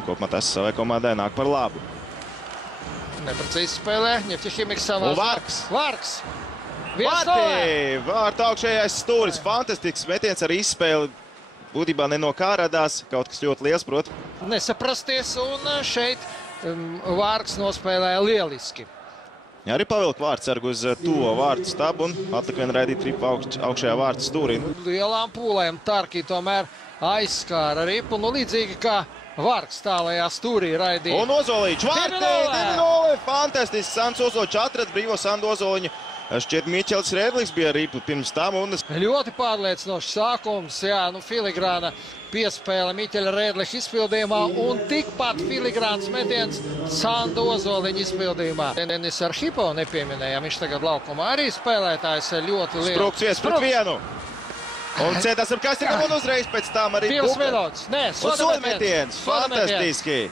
Kopumā tas savai komandai nāk par labu. Neprecīzi spēlē, Ņefķihimiks savā. Un Vargs. Vargs. Vārta augšējais stūris. Fantastisks metiens ar izspēli. Būtībā ne no kā radās. Kaut kas ļoti liels, protams. Nesaprasties, un šeit Vargs nospēlēja lieliski. Jā, arī pavilka vārtsargu uz to vārtu stabu un atlika vien raidīt ripu augšējā vārtu stūrī. Lielām pūlēm Tarki tomēr aizskāra ripu, līdzīgi kā Vargs tālajā stūrī raidīja. Un Ozoliņš vārtī 2-0. Fantastisks. Sants Ozoliņš atrada brīvo Sandu Ozoliņu. Šķiet, Miķelis Rēdlis bija ripu pirms tam. Ļoti pārliecinošs sākums. Jā, filigrāna piespēle Miķeļa Rēdliha izpildījumā un tikpat filigrāns metiens Sandu Ozoliņa izpildījumā. Denis Arhipo nepieminējām, viņš tagad laukumā arī spēlētājs ļoti liels. Sprukts viens pret vienu. Un centās ar Kastrīgu un uzreiz pēc tam arī 2 minūtes. Nē, soda metiens. Fantastiski.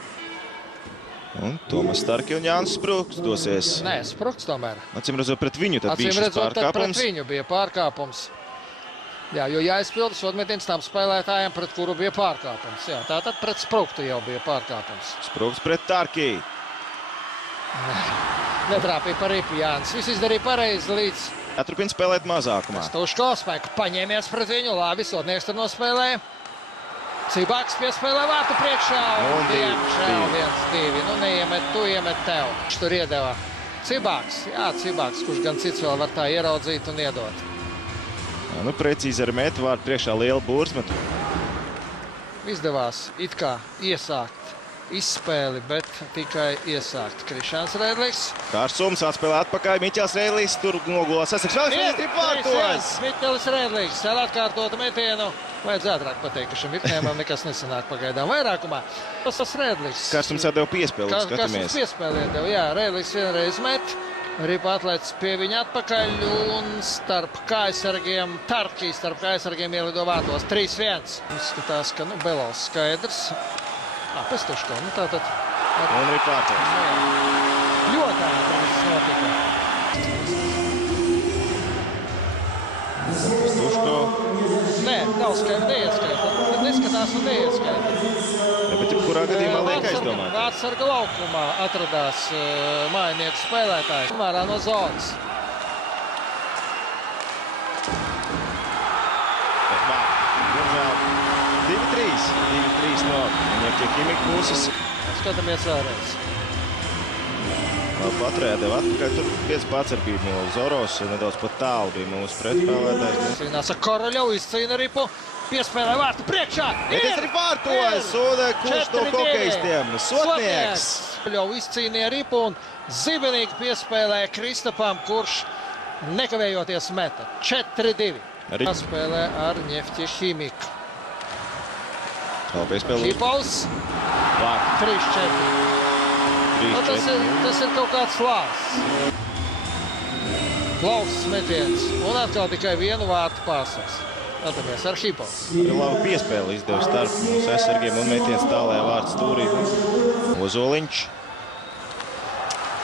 Un Tomas Starki un Jānis Sprukts dosies. Nē, Sprukts tomēr. Acīm redzot, pret viņu tad bija šis pārkāpums. Pret viņu bija pārkāpums. Jā, jo jāizpilda sodmetiens tam spēlētājiem, pret kuru bija pārkāpums. Jā, tātad pret Spruktu jau bija pārkāpums. Sprukts pret Tarki. Netrāpīja par ripu Jānis. Viss izdarīja pareizi līdz... Turpina spēlēt mazākumā. Stuško spēku paņēmies pret viņu. Labi, sodnieks tur nospēlēja. Cibaks piespēlē vārtu priekšā un diemžēl 1-2. Neiemet tu, iemet tev. Viņš tur iedeva Cibaks. Jā, Cibaks, kurš gan cits vēl var tā ieraudzīt un iedot. Jā, precīzi ar metu vārtu priekšā liela bursmetu. Izdevās it kā iesākt izspēli, bet tikai iesākt Krišāns Rēdlis. Kārsums atspēlē atpakaļ. Miķels Rēdlis tur nogulās. Miķelis Rēdlis ar atkārtotu metienu. Vajadzētu ātrāk pateikt, ka šim virknēmam nekas nesanāk pagaidām vairākumā. Tas Rēdlis. Kārsums atdeva piespēli, skatāmies. Kārsums piespēli iedeva, jā. Rēdlis vienreiz met. Ripa atlēcis pie viņa atpakaļ un starp kājsargiem, Tarki starp kājsargiem ielido vārtos 3-1. Skatās, ka Belovs skaidrs. Pestuško, tātad... Un Ripa vārtos. Ļoti ātri viss notika. Pestuško. Nē, nav skaidrs, neieskaita. Neskatās un neieskaita. Jā, bet jebkurā gadījumā liek aizdomāt. Vārtsarga laukumā atradās mājinieku spēlētājs. Mārā no zonas. Diemžēl 2-3 no Ņefķihimika puses. Skatāmies vēlreiz. Paturējā deva atpakaļ. Tur 5 bija Zoros, nedaudz pat tālu bija mūsu pretspēlētājs. Cīnās ar Koroļovu, izcīna ripu, piespēlē vārtu priekšā. Tas arī vārtos, un kurš no hokeistiem? Sotnieks. Koroļovu izcīnīja ripu un zibenīgi piespēlē Kristapam, kurš nekavējoties meta. 4-2. Spēlē ar Ņefķihimiku. Hipols. 3-4. Tas ir kaut kāds lāsts. Klausas metiens. Un atkal tikai vienu vārtu pārsvars. Atamies ar Hipols. Labi piespēli izdev starp mūsu aizsargiem un metiens tālajā vārtu stūrī. Ozoliņš.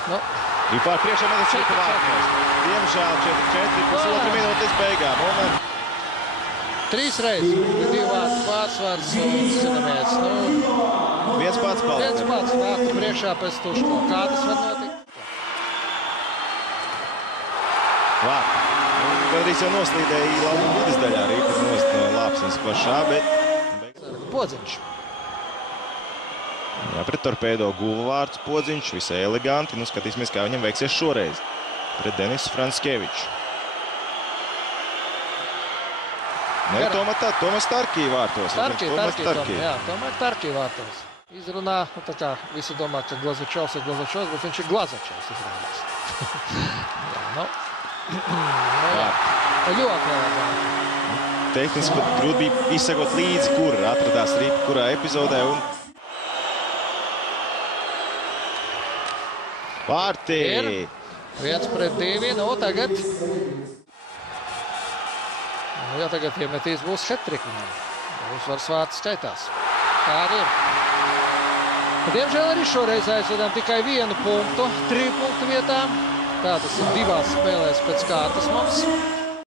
Pār priekšā metas Hipa vārtos. Diemžēl 4-4, pusotra minūtes beigām. 3 reizes, 2 vārtu pārsvars un skatāmies. Viens pats paliek. Viens pats vārtu priekšā pēc Tuško. Kā tas var notikt? Vārtu. Gandrīz jau noslīdēja laukuma vidas daļā. Rīpa nost no Lāpsnes pašā, bet... Podziņš. Jā, pret Torpēdo guva vārds Podziņš. Visai eleganti. Skatīsimies, kā viņam veiksies šoreiz. Pret Denisu Franskeviču. Tomas Tarki vārtos. Tomēr Tarki vārtos. Izrunā, tā kā visi domā, ka Glazačovs ir Glazačovs, bet viņš ir Glazačovs izrādās. Ļoti eleganti. Tehniski pat grūti bija izsakot līdzi, kur atradās Ripa, kurā epizodē. Vārti! 1-2, tagad... Ja tagad iemetīs būs hat-triku. Uzvars vārti skaitās. Tā arī ir. Diemžēl arī šoreiz aizvedām tikai 1 punktu 3 punktu vietām. Tā tas ir 2 spēlēs pēc kārtas mums.